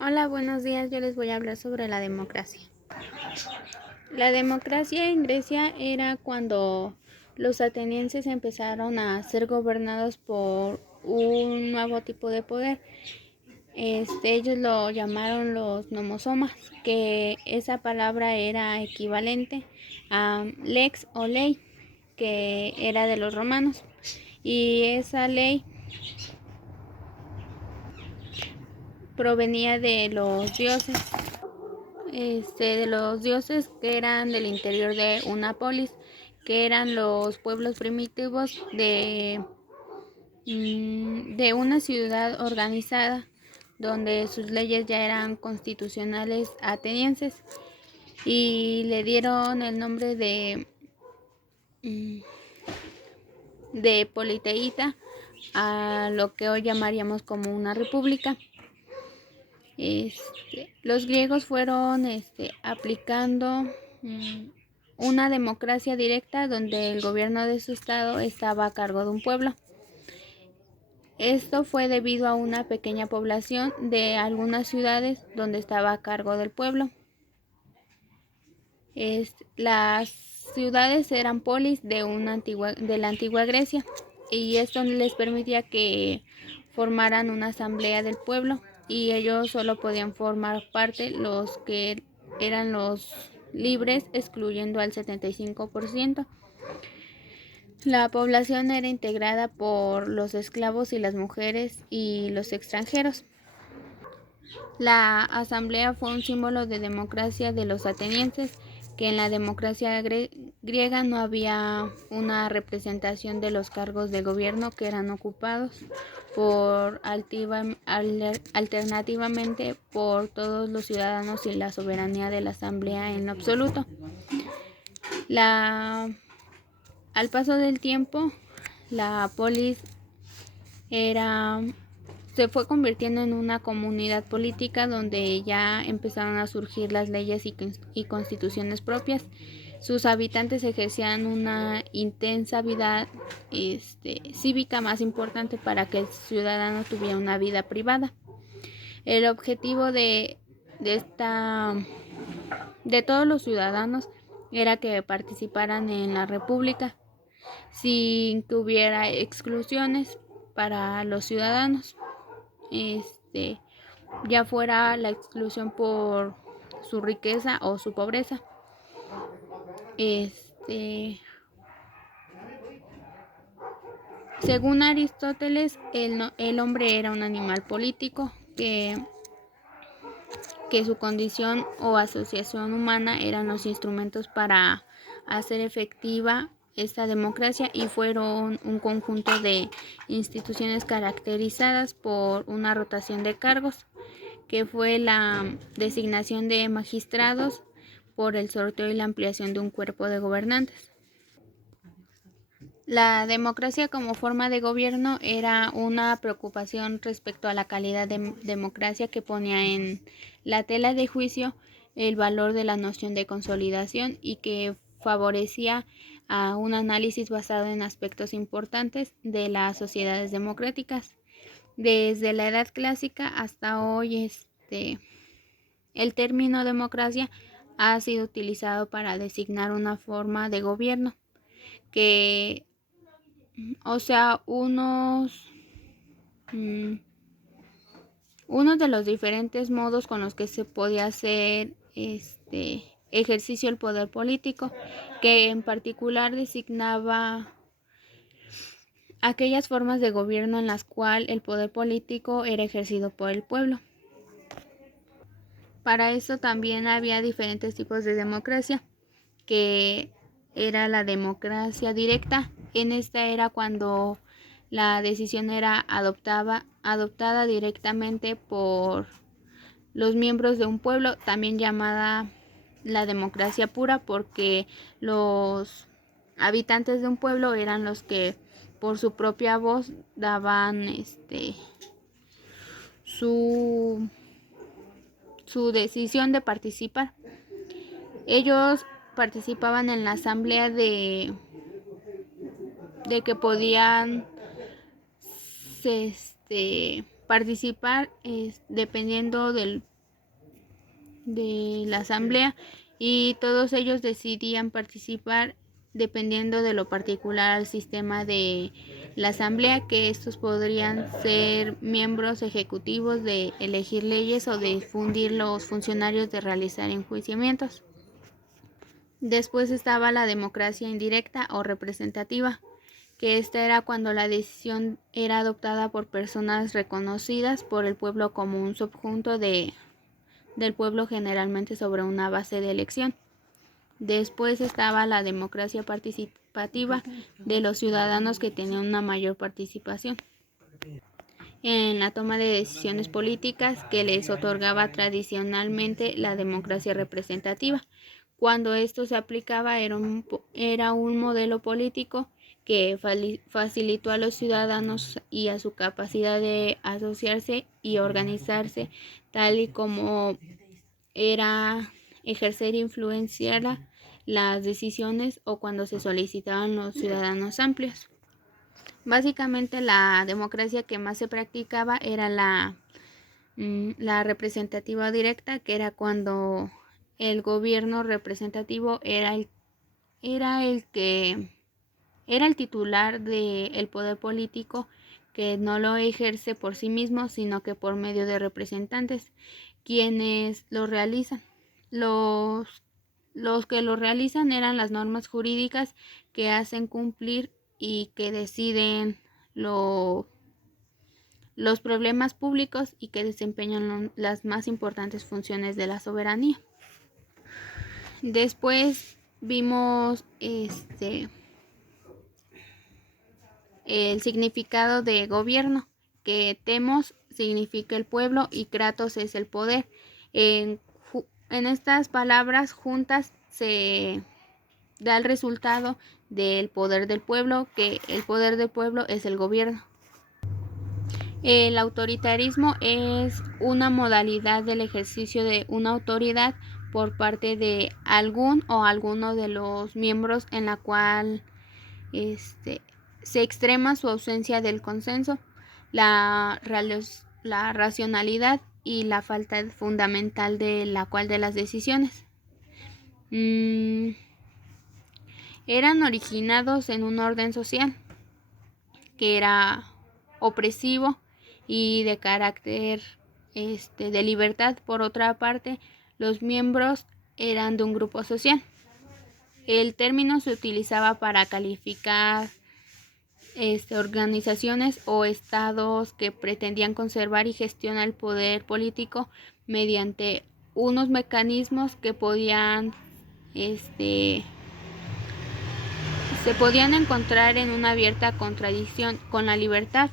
Hola, buenos días. Yo les voy a hablar sobre la democracia. La democracia en Grecia era cuando los atenienses empezaron a ser gobernados por un nuevo tipo de poder. Ellos lo llamaron los nomosomas, que esa palabra era equivalente a lex o ley, que era de los romanos. Y esa ley provenía de los dioses que eran del interior de una polis, que eran los pueblos primitivos de una ciudad organizada, donde sus leyes ya eran constitucionales atenienses y le dieron el nombre de politeíta a lo que hoy llamaríamos como una república. Los griegos fueron aplicando una democracia directa donde el gobierno de su estado estaba a cargo de un pueblo. Esto fue debido a una pequeña población de algunas ciudades donde estaba a cargo del pueblo. Las ciudades eran polis de la antigua Grecia y esto les permitía que formaran una asamblea del pueblo y ellos solo podían formar parte los que eran los libres, excluyendo al 75%. La población era integrada por los esclavos y las mujeres y los extranjeros. La asamblea fue un símbolo de democracia de los atenienses, que en la democracia griega no había una representación de los cargos de gobierno que eran ocupados alternativamente por todos los ciudadanos y la soberanía de la asamblea en lo absoluto. Al paso del tiempo, la polis se fue convirtiendo en una comunidad política donde ya empezaron a surgir las leyes y constituciones propias. Sus habitantes ejercían una intensa vida cívica más importante para que el ciudadano tuviera una vida privada. El objetivo de todos los ciudadanos era que participaran en la república sin que hubiera exclusiones para los ciudadanos, ya fuera la exclusión por su riqueza o su pobreza. Según Aristóteles, el hombre era un animal político que su condición o asociación humana eran los instrumentos para hacer efectiva esta democracia y fueron un conjunto de instituciones caracterizadas por una rotación de cargos, que fue la designación de magistrados por el sorteo y la ampliación de un cuerpo de gobernantes. La democracia como forma de gobierno era una preocupación respecto a la calidad de democracia que ponía en la tela de juicio el valor de la noción de consolidación y que favorecía a un análisis basado en aspectos importantes de las sociedades democráticas. Desde la Edad Clásica hasta hoy, el término democracia ha sido utilizado para designar una forma de gobierno que, o sea, uno de los diferentes modos con los que se podía hacer ejercicio del poder político, que en particular designaba aquellas formas de gobierno en las cuales el poder político era ejercido por el pueblo. Para eso también había diferentes tipos de democracia, que era la democracia directa. En esta era cuando la decisión era adoptada directamente por los miembros de un pueblo, también llamada la democracia pura, porque los habitantes de un pueblo eran los que por su propia voz daban su decisión de participar. Ellos participaban en la asamblea de que podían participar dependiendo de la asamblea, y todos ellos decidían participar dependiendo de lo particular al sistema de la asamblea, que estos podrían ser miembros ejecutivos de elegir leyes o de fundir los funcionarios de realizar enjuiciamientos. Después estaba la democracia indirecta o representativa, que esta era cuando la decisión era adoptada por personas reconocidas por el pueblo como un subjunto del pueblo, generalmente sobre una base de elección. Después estaba la democracia participativa de los ciudadanos, que tenían una mayor participación en la toma de decisiones políticas, que les otorgaba tradicionalmente la democracia representativa. Cuando esto se aplicaba era un modelo político que facilitó a los ciudadanos y a su capacidad de asociarse y organizarse, tal y como era ejercer e influenciar las decisiones o cuando se solicitaban los ciudadanos amplios. Básicamente la democracia que más se practicaba era la representativa directa, que era cuando el gobierno representativo era el titular del poder político, que no lo ejerce por sí mismo, sino que por medio de representantes, quienes lo realizan. Los que lo realizan eran las normas jurídicas que hacen cumplir y que deciden los problemas públicos y que desempeñan las más importantes funciones de la soberanía. Después vimos el significado de gobierno, que Temos significa el pueblo y Kratos es el poder. En estas palabras juntas se da el resultado del poder del pueblo, que el poder del pueblo es el gobierno. El autoritarismo es una modalidad del ejercicio de una autoridad por parte de algún o alguno de los miembros, en la cual se extrema su ausencia del consenso, la racionalidad y la falta fundamental de las decisiones. Eran originados en un orden social que era opresivo y de carácter de libertad. Por otra parte, los miembros eran de un grupo social. El término se utilizaba para calificar organizaciones o estados que pretendían conservar y gestionar el poder político mediante unos mecanismos que se podían encontrar en una abierta contradicción con la libertad.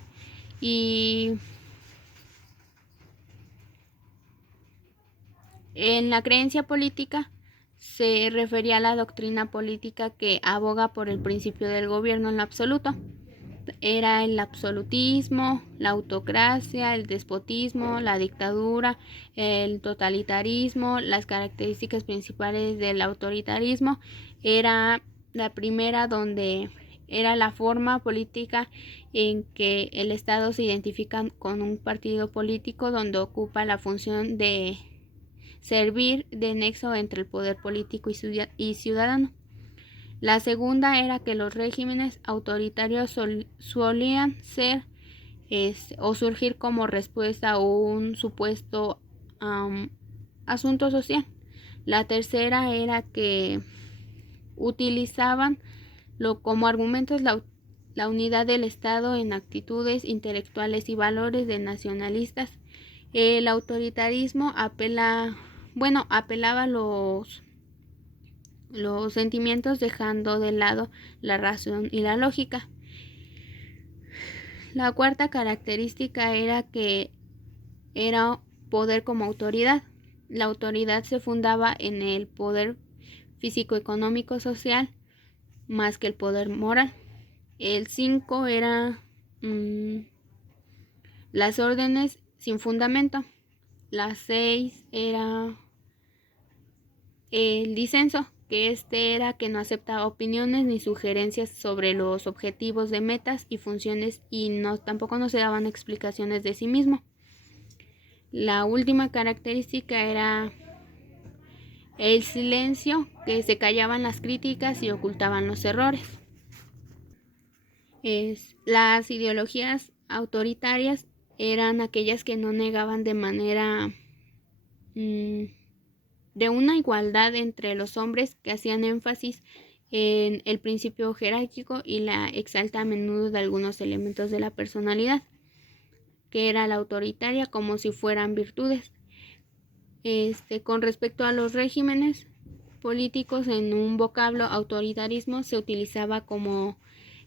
Y en la creencia política se refería a la doctrina política que aboga por el principio del gobierno en lo absoluto. Era el absolutismo, la autocracia, el despotismo, la dictadura, el totalitarismo. Las características principales del autoritarismo era la primera, donde era la forma política en que el Estado se identifica con un partido político, donde ocupa la función de servir de nexo entre el poder político y ciudadano. La segunda era que los regímenes autoritarios solían ser o surgir como respuesta a un supuesto asunto social. La tercera era que utilizaban como argumentos la unidad del Estado en actitudes intelectuales y valores de nacionalistas. El autoritarismo apelaba a los sentimientos, dejando de lado la razón y la lógica. La cuarta característica era que era poder como autoridad. La autoridad se fundaba en el poder físico, económico, social, más que el poder moral. El 5 era las órdenes sin fundamento. La 6 era el disenso, que este era que no aceptaba opiniones ni sugerencias sobre los objetivos de metas y funciones y tampoco no se daban explicaciones de sí mismo. La última característica era el silencio, que se callaban las críticas y ocultaban los errores. Las ideologías autoritarias eran aquellas que no negaban de manera de una igualdad entre los hombres, que hacían énfasis en el principio jerárquico y la exalta a menudo de algunos elementos de la personalidad, que era la autoritaria, como si fueran virtudes. Con respecto a los regímenes políticos, en un vocablo autoritarismo se utilizaba como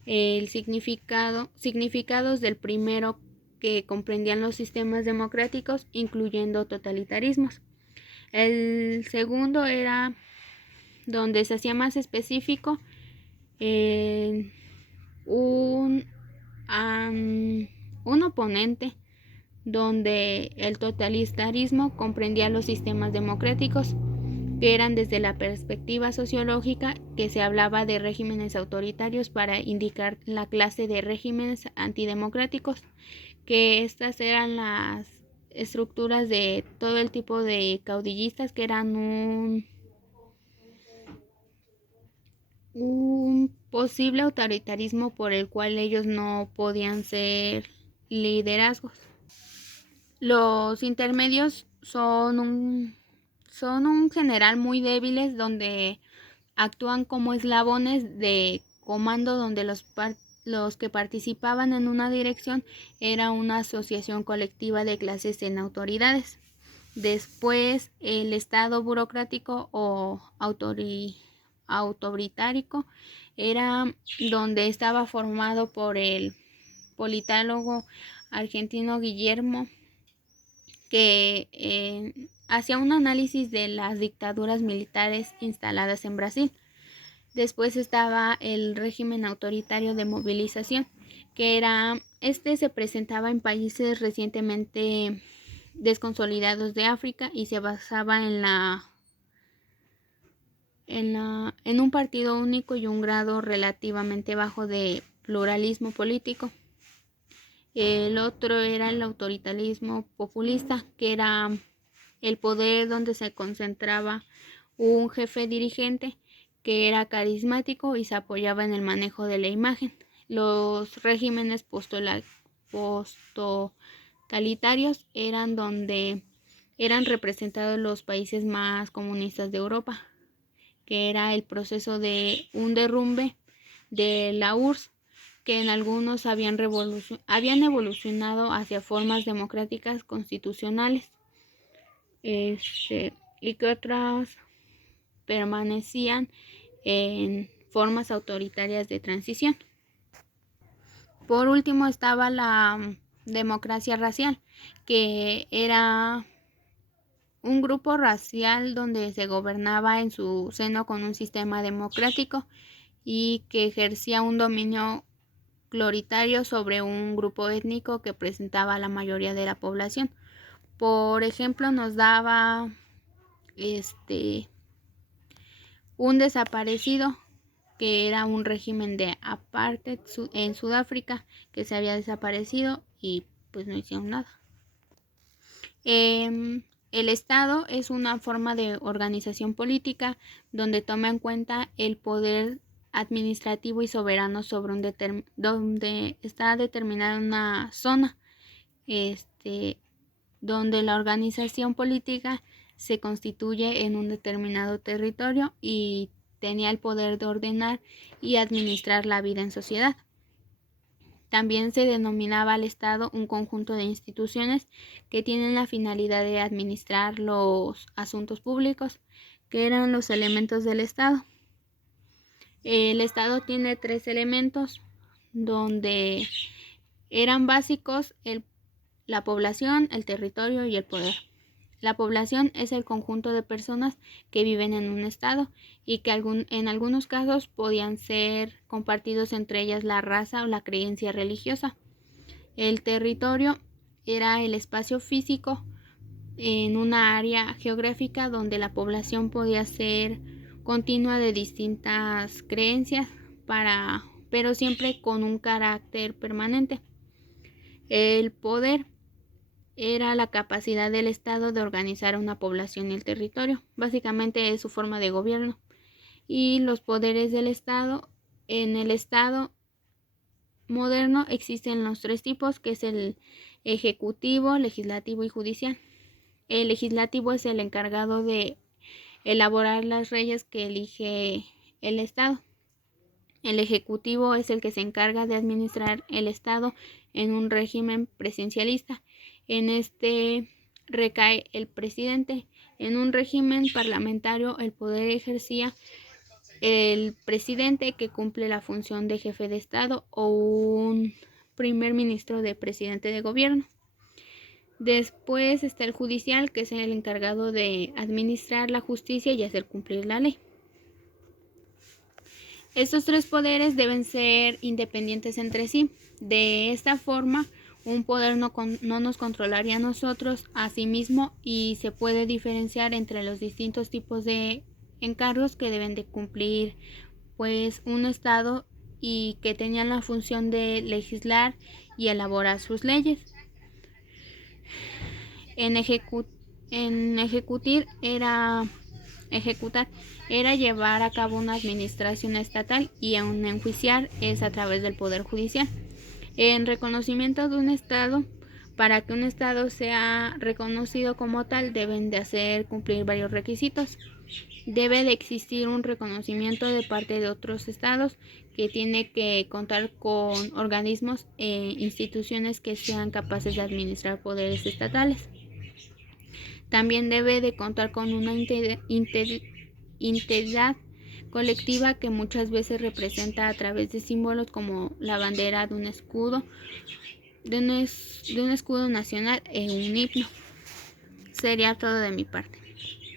el significados del primero, que comprendían los sistemas democráticos, incluyendo totalitarismos. El segundo era donde se hacía más específico un oponente, donde el totalitarismo comprendía los sistemas democráticos, que eran desde la perspectiva sociológica, que se hablaba de regímenes autoritarios para indicar la clase de regímenes antidemocráticos, que estas eran las estructuras de todo el tipo de caudillistas, que eran un posible autoritarismo por el cual ellos no podían ser liderazgos. Los intermedios son un general muy débiles, donde actúan como eslabones de comando, donde los que participaban en una dirección era una asociación colectiva de clases en autoridades. Después, el estado burocrático o autoritárico era donde estaba formado por el politólogo argentino Guillermo, que hacía un análisis de las dictaduras militares instaladas en Brasil. Después estaba el régimen autoritario de movilización, que se presentaba en países recientemente desconsolidados de África y se basaba en un partido único y un grado relativamente bajo de pluralismo político. El otro era el autoritarismo populista, que era el poder donde se concentraba un jefe dirigente que era carismático y se apoyaba en el manejo de la imagen. Los regímenes postotalitarios eran donde eran representados los países más comunistas de Europa, que era el proceso de un derrumbe de la URSS, que en algunos habían evolucionado hacia formas democráticas constitucionales, y que otras permanecían en formas autoritarias de transición. Por último estaba la democracia racial, que era un grupo racial donde se gobernaba en su seno con un sistema democrático y que ejercía un dominio gloritario sobre un grupo étnico que presentaba a la mayoría de la población. Por ejemplo, nos daba un desaparecido, que era un régimen de apartheid en Sudáfrica, que se había desaparecido y pues no hicieron nada. El Estado es una forma de organización política donde toma en cuenta el poder administrativo y soberano sobre donde está determinada una zona, donde la organización política se constituye en un determinado territorio y tenía el poder de ordenar y administrar la vida en sociedad. También se denominaba al Estado un conjunto de instituciones que tienen la finalidad de administrar los asuntos públicos, que eran los elementos del Estado. El Estado tiene 3 elementos donde eran básicos: la población, el territorio y el poder. La población es el conjunto de personas que viven en un estado y que en algunos casos podían ser compartidos entre ellas la raza o la creencia religiosa. El territorio era el espacio físico en una área geográfica donde la población podía ser continua de distintas creencias, pero siempre con un carácter permanente. El poder era la capacidad del Estado de organizar una población y el territorio. Básicamente es su forma de gobierno. Y los poderes del Estado, en el Estado moderno existen los tres tipos, que es el ejecutivo, legislativo y judicial. El legislativo es el encargado de elaborar las leyes que elige el Estado. El ejecutivo es el que se encarga de administrar el Estado en un régimen presidencialista. En este recae el presidente. En un régimen parlamentario el poder ejercía el presidente, que cumple la función de jefe de Estado, o un primer ministro de presidente de gobierno. Después está el judicial, que es el encargado de administrar la justicia y hacer cumplir la ley. Estos tres poderes deben ser independientes entre sí. De esta forma, un poder no nos controlaría a nosotros a sí mismo, y se puede diferenciar entre los distintos tipos de encargos que deben de cumplir pues un Estado, y que tenían la función de legislar y elaborar sus leyes. En ejecutar era llevar a cabo una administración estatal, y en enjuiciar es a través del poder judicial. En reconocimiento de un Estado, para que un Estado sea reconocido como tal, deben de hacer cumplir varios requisitos. Debe de existir un reconocimiento de parte de otros estados, que tiene que contar con organismos e instituciones que sean capaces de administrar poderes estatales. También debe de contar con una integridad colectiva, que muchas veces representa a través de símbolos como la bandera, de un escudo, de un escudo nacional, un himno. Sería todo de mi parte.